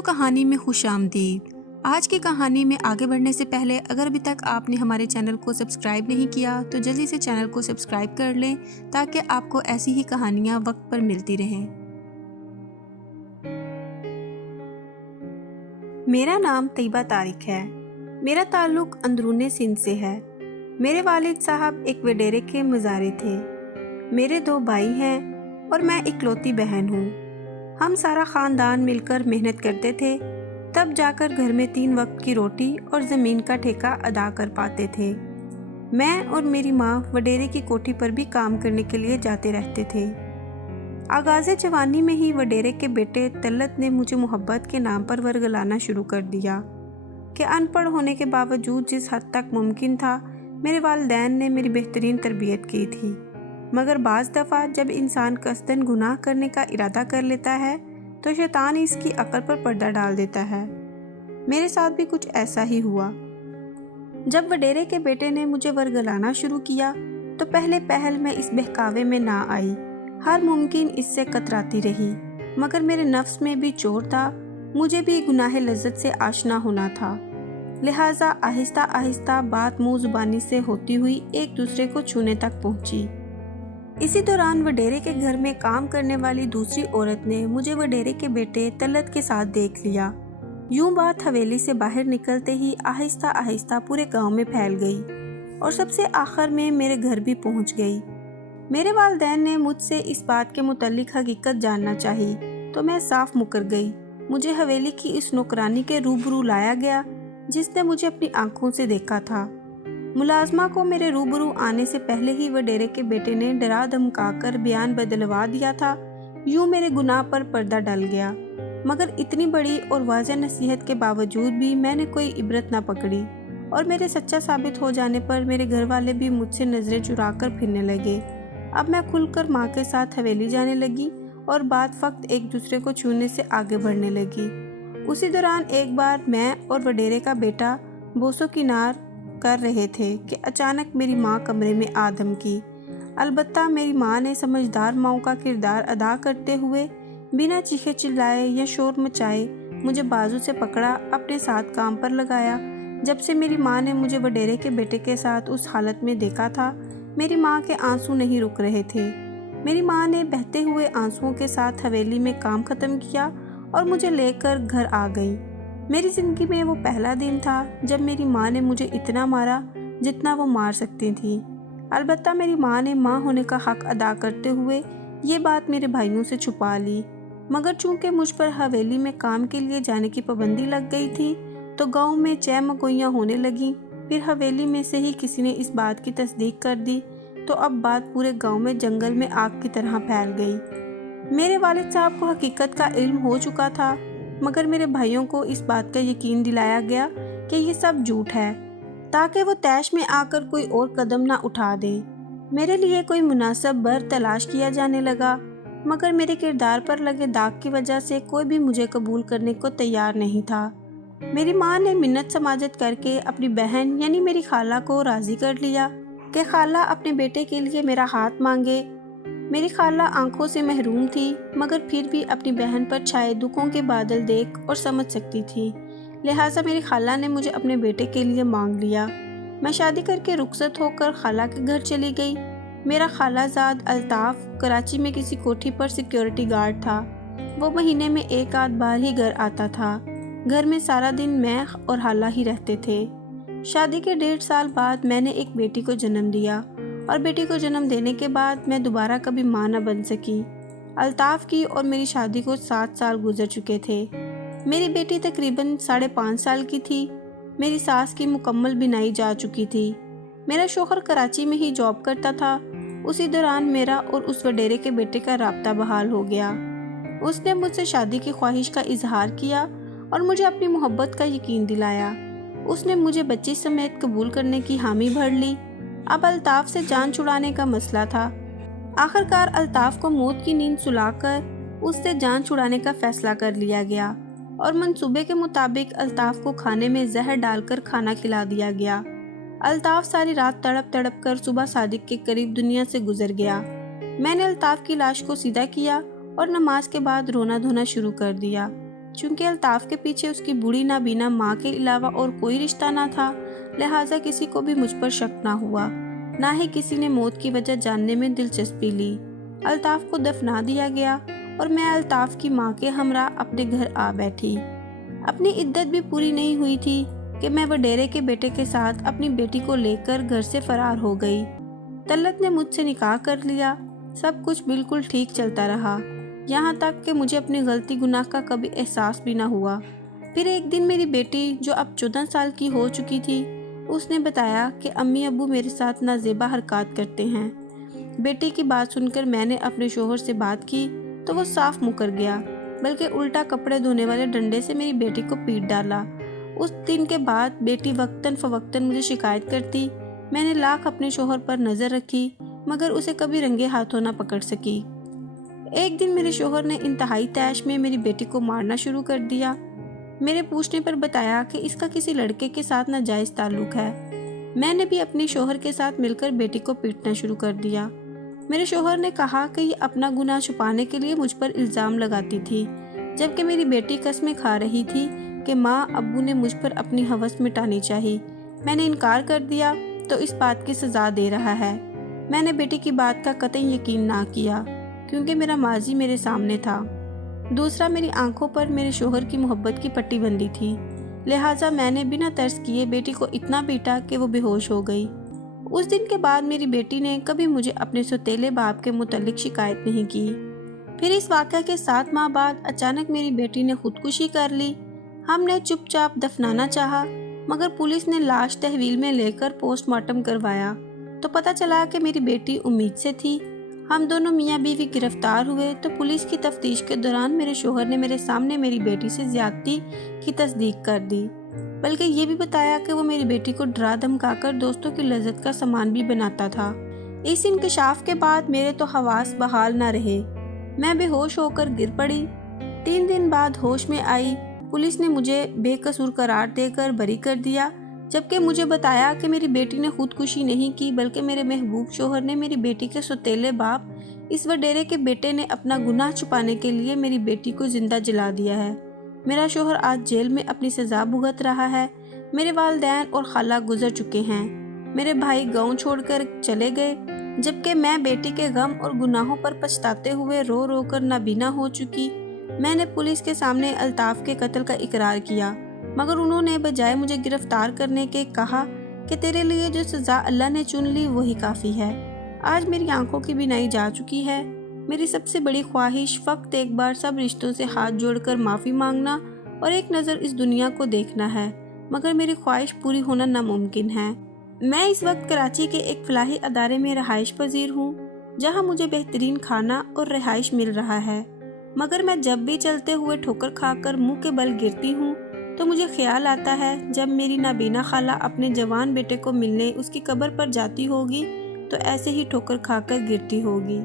اردو کہانی میں خوش آمدید۔ آج کی کہانی میں آگے بڑھنے سے پہلے اگر ابھی تک آپ نے ہمارے چینل کو سبسکرائب نہیں کیا تو جلدی سے چینل کو سبسکرائب کر لیں تاکہ آپ کو ایسی ہی کہانیاں وقت پر ملتی رہیں۔ میرا نام طیبہ طارق ہے۔ میرا تعلق اندرون سندھ سے ہے۔ میرے والد صاحب ایک وڈیرے کے مزارع تھے۔ میرے 2 بھائی ہیں اور میں اکلوتی بہن ہوں۔ ہم سارا خاندان مل کر محنت کرتے تھے، تب جا کر گھر میں 3 وقت کی روٹی اور زمین کا ٹھیکہ ادا کر پاتے تھے۔ میں اور میری ماں وڈیرے کی کوٹھی پر بھی کام کرنے کے لیے جاتے رہتے تھے۔ آغاز جوانی میں ہی وڈیرے کے بیٹے طلعت نے مجھے محبت کے نام پر ورگلانا شروع کر دیا کہ ان پڑھ ہونے کے باوجود جس حد تک ممکن تھا میرے والدین نے میری بہترین تربیت کی تھی، مگر بعض دفعہ جب انسان قصداً گناہ کرنے کا ارادہ کر لیتا ہے تو شیطان اس کی عقل پر پردہ ڈال دیتا ہے۔ میرے ساتھ بھی کچھ ایسا ہی ہوا۔ جب وڈیرے کے بیٹے نے مجھے ورگلانا شروع کیا تو پہلے پہل میں اس بہکاوے میں نہ آئی، ہر ممکن اس سے کتراتی رہی، مگر میرے نفس میں بھی چور تھا، مجھے بھی گناہ لذت سے آشنا ہونا تھا، لہٰذا آہستہ آہستہ بات منہ زبانی سے ہوتی ہوئی ایک دوسرے کو چھونے تک پہنچی۔ اسی دوران وڈیرے کے گھر میں کام کرنے والی دوسری عورت نے مجھے وڈیرے کے بیٹے طلعت کے ساتھ دیکھ لیا۔ یوں بات حویلی سے باہر نکلتے ہی آہستہ آہستہ پورے گاؤں میں پھیل گئی اور سب سے آخر میں میرے گھر بھی پہنچ گئی۔ میرے والدین نے مجھ سے اس بات کے متعلق حقیقت جاننا چاہی تو میں صاف مکر گئی۔ مجھے حویلی کی اس نوکرانی کے روبرو لایا گیا جس نے مجھے اپنی آنکھوں سے دیکھا تھا۔ ملازمہ کو میرے روبرو آنے سے پہلے ہی وڈیرے کے بیٹے نے ڈرا دھمکا کر بیان بدلوا دیا تھا۔ یوں میرے گناہ پر پردہ ڈل گیا، مگر اتنی بڑی اور واضح نصیحت کے باوجود بھی میں نے کوئی عبرت نہ پکڑی اور میرے سچا ثابت ہو جانے پر میرے گھر والے بھی مجھ سے نظریں چرا کر پھرنے لگے۔ اب میں کھل کر ماں کے ساتھ حویلی جانے لگی اور بات فقط ایک دوسرے کو چھونے سے آگے بڑھنے لگی۔ اسی دوران ایک بار میں اور وڈیرے کا بیٹا بوسو کنار کر رہے تھے کہ اچانک میری ماں کمرے میں آ دھمکی۔ البتہ میری ماں نے سمجھدار ماؤں کا کردار ادا کرتے ہوئے بنا چیخے چلائے یا شور مچائے مجھے بازو سے پکڑا، اپنے ساتھ کام پر لگایا۔ جب سے میری ماں نے مجھے وڈیرے کے بیٹے کے ساتھ اس حالت میں دیکھا تھا، میری ماں کے آنسو نہیں رک رہے تھے۔ میری ماں نے بہتے ہوئے آنسوؤں کے ساتھ حویلی میں کام ختم کیا اور مجھے لے کر گھر آ گئی۔ میری زندگی میں وہ پہلا دن تھا جب میری ماں نے مجھے اتنا مارا جتنا وہ مار سکتی تھی۔ البتہ میری ماں نے ماں ہونے کا حق ادا کرتے ہوئے یہ بات میرے بھائیوں سے چھپا لی، مگر چونکہ مجھ پر حویلی میں کام کے لیے جانے کی پابندی لگ گئی تھی تو گاؤں میں چہ مگوئیاں ہونے لگیں۔ پھر حویلی میں سے ہی کسی نے اس بات کی تصدیق کر دی تو اب بات پورے گاؤں میں جنگل میں آگ کی طرح پھیل گئی۔ میرے والد صاحب کو حقیقت کا علم ہو چکا تھا، مگر میرے بھائیوں کو اس بات کا یقین دلایا گیا کہ یہ سب جھوٹ ہے تاکہ وہ طیش میں آ کر کوئی اور قدم نہ اٹھا دیں۔ میرے لیے کوئی مناسب بر تلاش کیا جانے لگا، مگر میرے کردار پر لگے داغ کی وجہ سے کوئی بھی مجھے قبول کرنے کو تیار نہیں تھا۔ میری ماں نے منت سماجت کر کے اپنی بہن یعنی میری خالہ کو راضی کر لیا کہ خالہ اپنے بیٹے کے لیے میرا ہاتھ مانگے۔ میری خالہ آنکھوں سے محروم تھی، مگر پھر بھی اپنی بہن پر چھائے دکھوں کے بادل دیکھ اور سمجھ سکتی تھی، لہٰذا میری خالہ نے مجھے اپنے بیٹے کے لیے مانگ لیا۔ میں شادی کر کے رخصت ہو کر خالہ کے گھر چلی گئی۔ میرا خالہ زاد الطاف کراچی میں کسی کوٹھی پر سیکیورٹی گارڈ تھا۔ وہ مہینے میں 1 آدھ بار ہی گھر آتا تھا۔ گھر میں سارا دن میں اور خالہ ہی رہتے تھے۔ شادی کے 1.5 سال بعد میں نے ایک بیٹی کو جنم دیا اور بیٹی کو جنم دینے کے بعد میں دوبارہ کبھی ماں نہ بن سکی۔ الطاف کی اور میری شادی کو 7 سال گزر چکے تھے۔ میری بیٹی تقریباً 5.5 سال کی تھی۔ میری ساس کی مکمل بینائی جا چکی تھی۔ میرا شوہر کراچی میں ہی جاب کرتا تھا۔ اسی دوران میرا اور اس وڈیرے کے بیٹے کا رابطہ بحال ہو گیا۔ اس نے مجھ سے شادی کی خواہش کا اظہار کیا اور مجھے اپنی محبت کا یقین دلایا۔ اس نے مجھے بچی سمیت قبول کرنے کی حامی بھر لی۔ اب الطاف سے جان چھڑانے کا مسئلہ تھا۔ آخرکار الطاف کو موت کی نیند سلا کر اس سے جان چھڑانے کا فیصلہ کر لیا گیا اور منصوبے کے مطابق الطاف کو کھانے میں زہر ڈال کر کھانا کھلا دیا گیا۔ الطاف ساری رات تڑپ تڑپ کر صبح صادق کے قریب دنیا سے گزر گیا۔ میں نے الطاف کی لاش کو سیدھا کیا اور نماز کے بعد رونا دھونا شروع کر دیا۔ چونکہ الطاف کے پیچھے اس کی بوڑھی نابینا ماں کے علاوہ اور کوئی رشتہ نہ تھا، لہٰذا کسی کو بھی مجھ پر شک نہ ہوا، نہ ہی کسی نے موت کی وجہ جاننے میں دلچسپی لی۔ الطاف کو دفنا دیا گیا اور میں الطاف کی ماں کے ہمراہ اپنے گھر آ بیٹھی۔ اپنی عدت بھی پوری نہیں ہوئی تھی کہ میں وڈیرے کے بیٹے کے ساتھ اپنی بیٹی کو لے کر گھر سے فرار ہو گئی۔ طلعت نے مجھ سے نکاح کر لیا۔ سب کچھ بالکل ٹھیک چلتا رہا، یہاں تک کہ مجھے اپنی غلطی گناہ کا کبھی احساس بھی نہ ہوا۔ پھر ایک دن میری بیٹی جو اب 14 سال کی ہو چکی تھی، اس نے بتایا کہ امی ابو میرے ساتھ نازیبا حرکات کرتے ہیں۔ بیٹی کی بات سن کر میں نے اپنے شوہر سے بات کی تو وہ صاف مکر گیا، بلکہ الٹا کپڑے دھونے والے ڈنڈے سے میری بیٹی کو پیٹ ڈالا۔ اس دن کے بعد بیٹی وقتاً فوقتاً مجھے شکایت کرتی۔ میں نے لاکھ اپنے شوہر پر نظر رکھی مگر اسے کبھی رنگے ہاتھوں نہ پکڑ سکی۔ ایک دن میرے شوہر نے انتہائی طیش میں میری بیٹی کو مارنا شروع کر دیا۔ میرے پوچھنے پر بتایا کہ اس کا کسی لڑکے کے ساتھ ناجائز تعلق ہے۔ میں نے بھی اپنے شوہر کے ساتھ مل کر بیٹی کو پیٹنا شروع کر دیا۔ میرے شوہر نے کہا کہ یہ اپنا گناہ چھپانے کے لیے مجھ پر الزام لگاتی تھی، جبکہ میری بیٹی قسمیں کھا رہی تھی کہ ماں ابو نے مجھ پر اپنی ہوس مٹانی چاہی۔ میں نے انکار کر دیا تو اس بات کی سزا دے رہا ہے۔ میں نے بیٹی کی بات کا قطعی یقین نہ کیا کیونکہ میرا ماضی میرے سامنے تھا۔ دوسرا، میری آنکھوں پر میرے شوہر کی محبت کی پٹی بندھی تھی، لہٰذا میں نے بنا ترس کیے بیٹی کو اتنا پیٹا کہ وہ بے ہوش ہو گئی۔ اس دن کے بعد میری بیٹی نے کبھی مجھے اپنے سوتیلے باپ کے متعلق شکایت نہیں کی۔ پھر اس واقعہ کے 7 ماہ بعد اچانک میری بیٹی نے خودکشی کر لی۔ ہم نے چپ چاپ دفنانا چاہا مگر پولیس نے لاش تحویل میں لے کر پوسٹ مارٹم کروایا تو پتہ چلا کہ میری بیٹی امید سے تھی۔ ہم دونوں میاں بیوی گرفتار ہوئے تو پولیس کی تفتیش کے دوران میرے شوہر نے میرے سامنے میری بیٹی سے زیادتی کی تصدیق کر دی، بلکہ یہ بھی بتایا کہ وہ میری بیٹی کو ڈرا دھمکا کر دوستوں کی لذت کا سامان بھی بناتا تھا۔ اس انکشاف کے بعد میرے تو حواس بحال نہ رہے، میں بے ہوش ہو کر گر پڑی۔ 3 دن بعد ہوش میں آئی۔ پولیس نے مجھے بے قصور قرار دے کر بری کر دیا، جبکہ مجھے بتایا کہ میری بیٹی نے خودکشی نہیں کی بلکہ میرے محبوب شوہر نے میری بیٹی کے سوتیلے باپ اس وڈیرے کے بیٹے نے اپنا گناہ چھپانے کے لیے میری بیٹی کو زندہ جلا دیا ہے۔ میرا شوہر آج جیل میں اپنی سزا بھگت رہا ہے۔ میرے والدین اور خالہ گزر چکے ہیں۔ میرے بھائی گاؤں چھوڑ کر چلے گئے، جبکہ میں بیٹی کے غم اور گناہوں پر پچھتاتے ہوئے رو رو کر نابینا ہو چکی۔ میں نے پولیس کے سامنے الطاف کے قتل کا اقرار کیا مگر انہوں نے بجائے مجھے گرفتار کرنے کے کہا کہ تیرے لیے جو سزا اللہ نے چن لی وہی کافی ہے۔ آج میری آنکھوں کی بینائی جا چکی ہے۔ میری سب سے بڑی خواہش فقط ایک بار سب رشتوں سے ہاتھ جوڑ کر معافی مانگنا اور ایک نظر اس دنیا کو دیکھنا ہے، مگر میری خواہش پوری ہونا ناممکن ہے۔ میں اس وقت کراچی کے ایک فلاحی ادارے میں رہائش پذیر ہوں جہاں مجھے بہترین کھانا اور رہائش مل رہا ہے، مگر میں جب بھی چلتے ہوئے ٹھوکر کھا کر منہ کے بل گرتی ہوں تو مجھے خیال آتا ہے جب میری نابینا خالہ اپنے جوان بیٹے کو ملنے اس کی قبر پر جاتی ہوگی تو ایسے ہی ٹھوکر کھا کر گرتی ہوگی۔